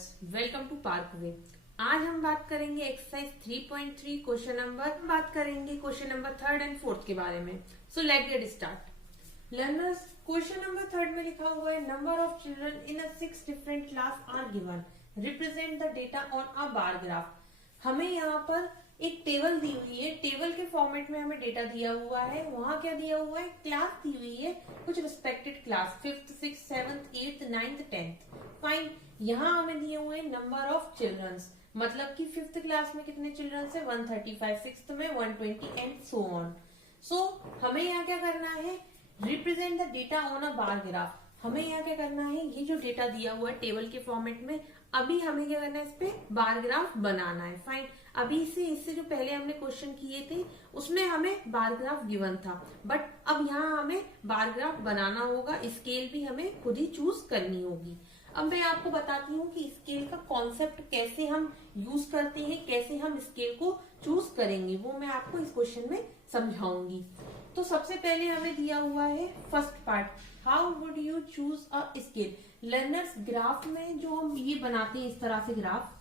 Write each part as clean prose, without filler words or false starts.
Learners, welcome to Parkway. आज हम बात करेंगे एक्सरसाइज 3.3 क्वेश्चन नंबर 3 एंड 4 के बारे में। So let get start. Learners, question number 3 में लिखा हुआ है number of children in a 6 different class are given, represent the data on a bar graph. हमें यहाँ पर एक टेबल दी हुई है, टेबल के फॉर्मेट में हमें डेटा दिया हुआ है। वहां क्या दिया हुआ है, क्लास दी हुई है, कुछ respected class 5th 6th 7th 8th 9th 10th। Fine, यहाँ हमें दिए हुए नंबर ऑफ चिल्ड्रंस, मतलब कि 5th क्लास में कितने चिल्ड्रंस है 135, 6th में 120 एंड सो ऑन। सो हमें यहाँ क्या करना है, represent the data on a bar graph. हमें यहाँ क्या करना है, ये जो डेटा दिया हुआ है टेबल के फॉर्मेट में, अभी हमें क्या करना है, इस पे बार ग्राफ बनाना है। फाइन, अभी इससे जो पहले हमने क्वेश्चन किए थे उसमें हमें बार ग्राफ गिवन था, बट अब यहाँ हमें बार ग्राफ बनाना होगा। स्केल भी हमें खुद ही चूज करनी होगी। अब मैं आपको बताती हूँ कि स्केल का कॉन्सेप्ट कैसे हम यूज करते हैं, कैसे हम स्केल को चूज करेंगे, वो मैं आपको इस क्वेश्चन में समझाऊंगी। तो सबसे पहले हमें दिया हुआ है first part, how would you choose a scale. Learners, graph में जो हम ये बनाते हैं इस तरह से ग्राफ,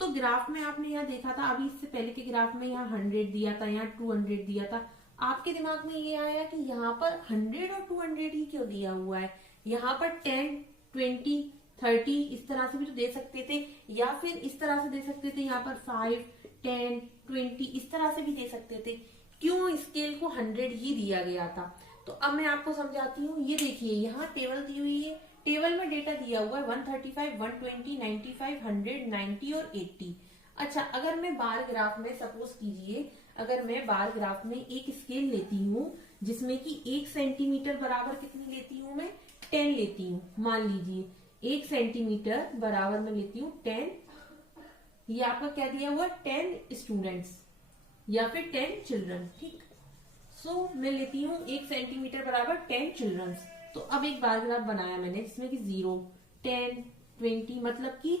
तो ग्राफ में आपने यहाँ देखा था, अभी इससे पहले के ग्राफ में यहाँ 100 दिया था, यहाँ 200 दिया था। आपके दिमाग में ये आया कि यहाँ पर 100 और 200 ही क्यों दिया हुआ है, यहाँ पर 10 20 30 इस तरह से भी तो दे सकते थे, या फिर इस तरह से दे सकते थे, यहाँ पर 5 10 20 इस तरह से भी दे सकते थे। क्यों स्केल को 100 ही दिया गया था, तो अब मैं आपको समझाती हूँ। ये देखिए, यहाँ टेबल दी हुई है, टेबल में डेटा दिया हुआ है 135 120 95 100 90 और 80। अच्छा, अगर मैं बार ग्राफ में, सपोज कीजिए अगर मैं बार ग्राफ में एक स्केल लेती हूँ जिसमें कि 1 सेंटीमीटर बराबर कितनी लेती हूँ मैं, 10 लेती हूँ। मान लीजिए 1 सेंटीमीटर बराबर में लेती हूँ 10, ये आपका क्या दिया हुआ, 10 स्टूडेंट्स या फिर 10 चिल्ड्रन। ठीक, सो मैं लेती हूँ 1 सेंटीमीटर बराबर 10 चिल्ड्रंस। तो अब एक बार ग्राफ बनाया मैंने जिसमें कि 0 10 20, मतलब कि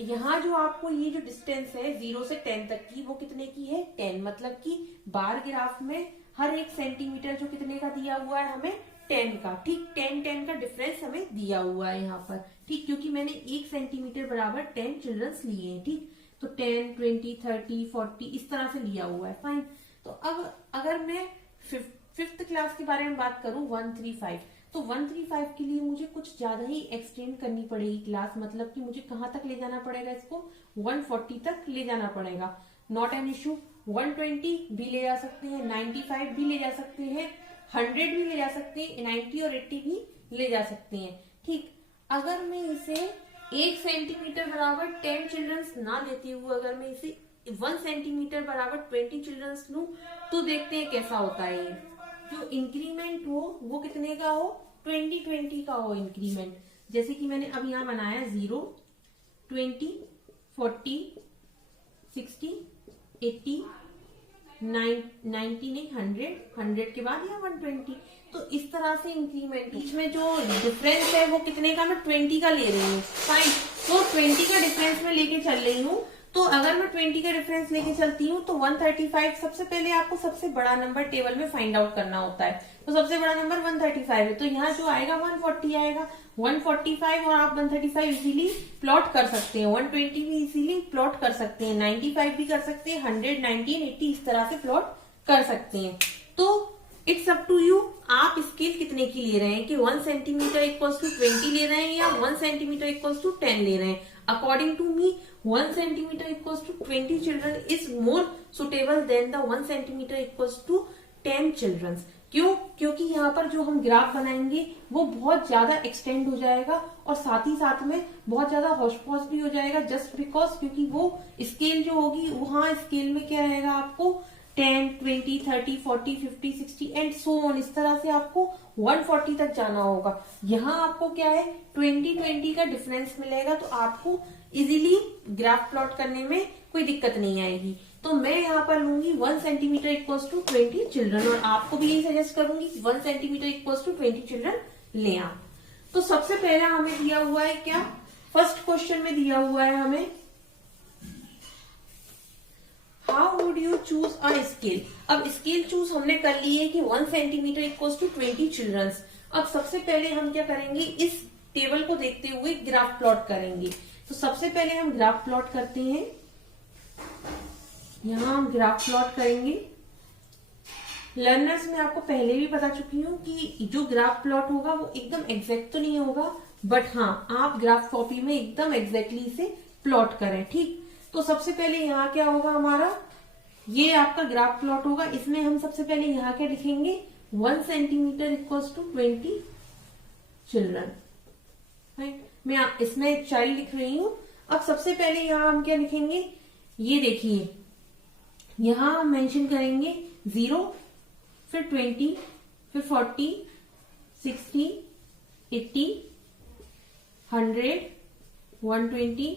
यहाँ जो आपको ये जो डिस्टेंस है 0 से 10 तक की, वो कितने की है, 10। मतलब कि बार ग्राफ में हर 1 सेंटीमीटर जो कितने का दिया हुआ है, हमें 10 का। ठीक, 10 का डिफरेंस हमें दिया हुआ है यहाँ पर। ठीक, क्योंकि मैंने 1 सेंटीमीटर बराबर 10 चिल्ड्रंस लिए हैं। ठीक, तो 10 20 30 40 इस तरह से लिया हुआ है। फाइन, तो अब अगर मैं 5th क्लास के बारे में बात करूं 135, तो 135 के लिए मुझे कुछ ज्यादा ही एक्सटेंड करनी पड़ेगी क्लास, मतलब कि मुझे कहां तक ले जाना पड़ेगा, इसको 140 तक ले जाना पड़ेगा। नॉट एन इश्यू, 120 भी ले जा सकते हैं, 95 भी ले जा सकते हैं, 100 भी ले जा सकते हैं, 90 और 80 भी ले जा सकते हैं। ठीक, अगर मैं इसे 1 सेंटीमीटर बराबर 10 चिल्ड्रंस ना लेती हूँ, अगर मैं इसे 1 सेंटीमीटर बराबर 20 चिल्ड्रंस लूं, तो देखते हैं कैसा होता है। ये जो इंक्रीमेंट हो वो कितने का हो, 20 का हो इंक्रीमेंट। जैसे कि मैंने अब यहाँ बनाया 0 20 40 60 80 90 नहीं 100 के बाद यहाँ 120। तो इस तरह से इंक्रीमेंट, बीच में जो डिफरेंस है वो कितने का, मैं 20 का ले रही हूँ। फाइन, तो 20 का डिफरेंस में लेके चल रही हूँ। तो अगर मैं 20 का डिफरेंस लेके चलती हूँ तो 135, सबसे पहले आपको सबसे बड़ा नंबर टेबल में फाइंड आउट करना होता है। तो सबसे बड़ा नंबर 135 है, तो यहाँ जो आएगा 140 आएगा। 145 और आप 135 इजीली प्लॉट कर सकते हैं, 120 भी इजीली प्लॉट कर सकते हैं, 95 भी कर सकते हैं, 100 90 80 इस तरह से प्लॉट कर सकते हैं। तो इट्स अप टू यू, आप स्केल कितने की ले रहे हैं, कि 1 सेंटीमीटर इक्वल्स टू 20 ले रहे हैं या 1 सेंटीमीटर इक्वल्स टू 10 ले रहे हैं। According to me 1 centimetre equals to 20 children is more suitable than the 1 centimetre equals to 10 children. क्यों, क्योंकि यहाँ पर जो हम ग्राफ बनाएंगे वो बहुत ज्यादा एक्सटेंड हो जाएगा और साथ ही साथ में बहुत ज्यादा हौश-पौश भी हो जाएगा, जस्ट बिकॉज क्योंकि वो स्केल जो होगी, वहां स्केल में क्या रहेगा, आपको 10 20 30 40 50 60 एंड सो ऑन, इस तरह से आपको 140 तक जाना होगा। यहाँ आपको क्या है, 20 का डिफरेंस मिलेगा, तो आपको इजीली ग्राफ प्लॉट करने में कोई दिक्कत नहीं आएगी। तो मैं यहाँ पर लूंगी 1 सेंटीमीटर इक्वल्स टू 20 चिल्ड्रन, और आपको भी यही सजेस्ट करूंगी 1 सेंटीमीटर इक्वल्स टू 20 चिल्ड्रन ले आप। तो सबसे पहला हमें दिया हुआ है क्या, फर्स्ट क्वेश्चन में दिया हुआ है हमें how would you choose a scale. अब स्केल चूज हमने कर ली है कि 1 सेंटीमीटर इक्वल्स टू 20 चिल्ड्रंस। अब सबसे पहले हम क्या करेंगे, इस टेबल को देखते हुए ग्राफ प्लॉट करेंगे। तो सबसे पहले हम ग्राफ प्लॉट करते हैं। यहां हम ग्राफ प्लॉट करेंगे। लर्नर्स, मैं आपको पहले भी बता चुकी हूँ कि जो ग्राफ प्लॉट होगा वो एकदम एग्जैक्ट तो नहीं होगा, बट हाँ आप ग्राफ कॉपी में एकदम एग्जैक्टली इसे प्लॉट करें। ठीक, तो सबसे पहले यहाँ क्या होगा हमारा, ये आपका ग्राफ प्लॉट होगा। इसमें हम सबसे पहले यहाँ क्या लिखेंगे, 1 सेंटीमीटर इक्वल्स टू 20 चिल्ड्रन। मैं इसमें चाइल्ड लिख रही हूँ। अब सबसे पहले यहाँ हम क्या लिखेंगे, ये देखिए यहाँ हम मेंशन करेंगे 0, फिर 20, फिर 40, 60, 80, 100, 120,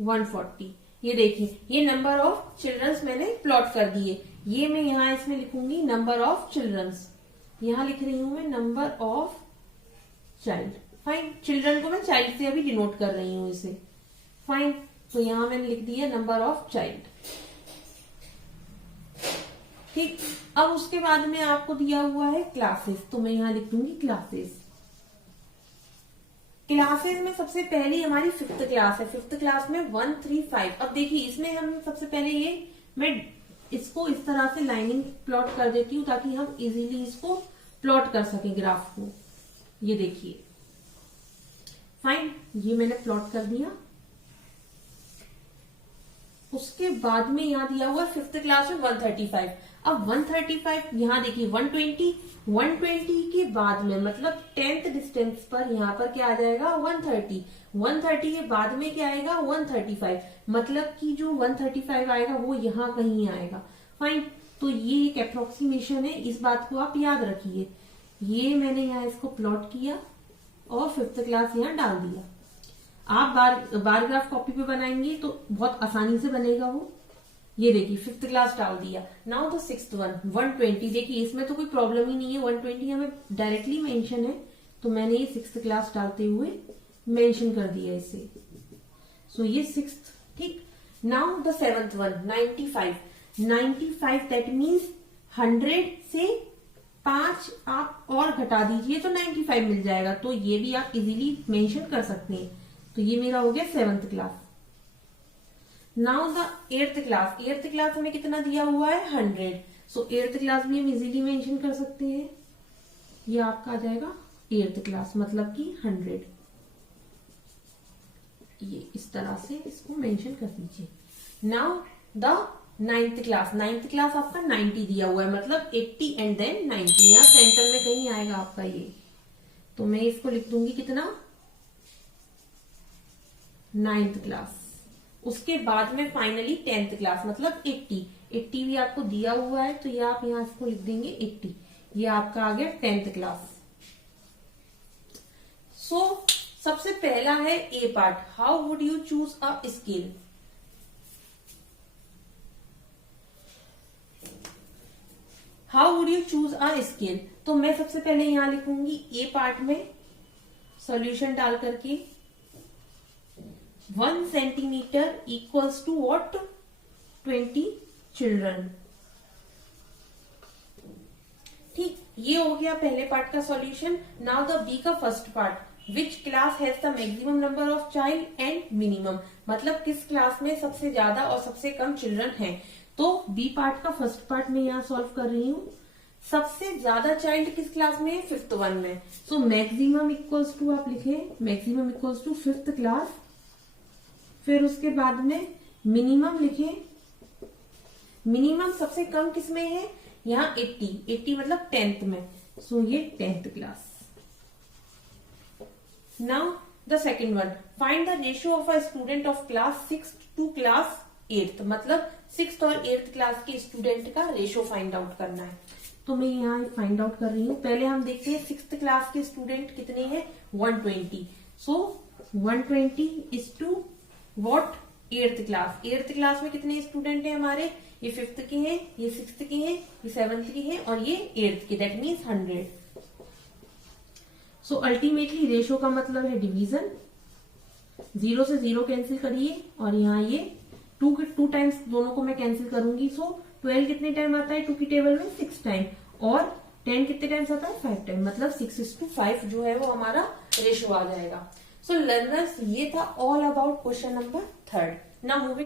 140। ये देखिए ये नंबर ऑफ चिल्ड्रंस मैंने प्लॉट कर दिए। ये मैं यहाँ इसमें लिखूंगी नंबर ऑफ चिल्ड्रंस। यहाँ लिख रही हूं मैं number of child. Fine, children को मैं चाइल्ड से अभी डिनोट कर रही हूं इसे। फाइन, तो यहाँ मैंने लिख दिया नंबर ऑफ चाइल्ड। ठीक, अब उसके बाद में आपको दिया हुआ है क्लासेस, तो मैं यहाँ लिख दूंगी क्लासेस। क्लासेस में सबसे पहली हमारी 5th क्लास है। 5th क्लास में 1, 3, 5। अब देखिए इसमें हम सबसे पहले ये मैं इसको इस तरह से लाइनिंग प्लॉट कर देती हूँ ताकि हम इजीली इसको प्लॉट कर सकें ग्राफ को। ये देखिए, फाइन, ये मैंने प्लॉट कर दिया। उसके बाद में यहाँ दिया हुआ 5th क्लास में 135। अब 135 यहाँ देखिए 120 के बाद में मतलब 10th डिस्टेंस पर यहाँ पर क्या आ जाएगा 130 के बाद में क्या आएगा 135, मतलब कि जो 135 आएगा वो यहाँ कहीं आएगा। फाइन, तो ये एक अप्रोक्सीमेशन है, इस बात को आप याद रखिए। ये मैंने यहाँ इसको प्लॉट किया और 5th क्लास यहाँ डाल दिया। आप बार ग्राफ कॉपी पे बनाएंगे तो बहुत आसानी से बनेगा वो। ये देखिए 5th क्लास डाल दिया। Now the 6th one 120। देखिए इसमें तो कोई प्रॉब्लम ही नहीं है, 120 हमें डायरेक्टली मेंशन है, तो मैंने ये 6th क्लास डालते हुए मेंशन कर दिया इसे। सो ये 6th। ठीक, now the 7th one 95 that means 100 से 5 आप और घटा दीजिए तो 95 मिल जाएगा। तो ये भी आप इजीली मेंशन कर सकते हैं। तो ये मेरा हो गया 7th class. Now the 8th class. 8th class हमें कितना दिया हुआ है 100। सो 8th क्लास भी हम इजीली मेंशन कर सकते हैं। ये आपका आ जाएगा 8th क्लास मतलब कि 100। ये इस तरह से इसको मेंशन कर दीजिए। Now the 9th class. 9th class आपका 90 दिया हुआ है मतलब 80 एंड देन 90। यहाँ सेंटर में कहीं आएगा आपका ये, तो मैं इसको लिख दूंगी कितना 9th क्लास। उसके बाद में फाइनली 10th क्लास मतलब 80 भी आपको दिया हुआ है, तो ये आप यहाँ इसको लिख देंगे 80। ये आपका आ गया 10th क्लास। सो सबसे पहला है A part, how would you choose a scale. How would you choose a scale, तो मैं सबसे पहले यहां लिखूंगी ए पार्ट में सॉल्यूशन डाल करके 1 centimetre equals to what 20 children. ठीक, ये हो गया पहले पार्ट का सॉल्यूशन। नाउ द बी का first part, which class has the maximum number of child and minimum, मतलब किस क्लास में सबसे ज्यादा और सबसे कम चिल्ड्रन है। तो बी पार्ट का फर्स्ट पार्ट में यहाँ सॉल्व कर रही हूँ। सबसे ज्यादा चाइल्ड किस क्लास में है 5th वन में। सो मैक्सिमम इक्वल्स टू आप लिखे maximum equals to 5th class, फिर उसके बाद में मिनिमम लिखे। मिनिमम सबसे कम किस में है यहाँ 80 मतलब 10th में। सो ये 10th class. Now the second one, find the ratio of a student of class 6 to class 8th, मतलब 6th और 8th क्लास के स्टूडेंट का रेशियो फाइंड आउट करना है। तो मैं यहाँ फाइंड आउट कर रही हूँ। पहले हम देखते हैं 6th क्लास के स्टूडेंट कितने हैं 120। So 120 is to what 8th class. 8th class में कितने स्टूडेंट हैं हमारे, ये 5th के हैं, ये 6th के हैं, ये 7th के हैं और ये 8th के, that means 100। So ultimately ratio का मतलब है डिवीजन। 0 से 0 कैंसिल करिए और यहाँ ये 2 टाइम्स दोनों को मैं कैंसिल करूंगी। सो 12 कितने टाइम आता है 2 की टेबल में 6 टाइम, और 10 कितने टाइम्स आता है 5 टाइम, मतलब 6:5 जो है वो हमारा रेशियो आ जाएगा। सो लर्नर्स ये था all about question number third. Now moving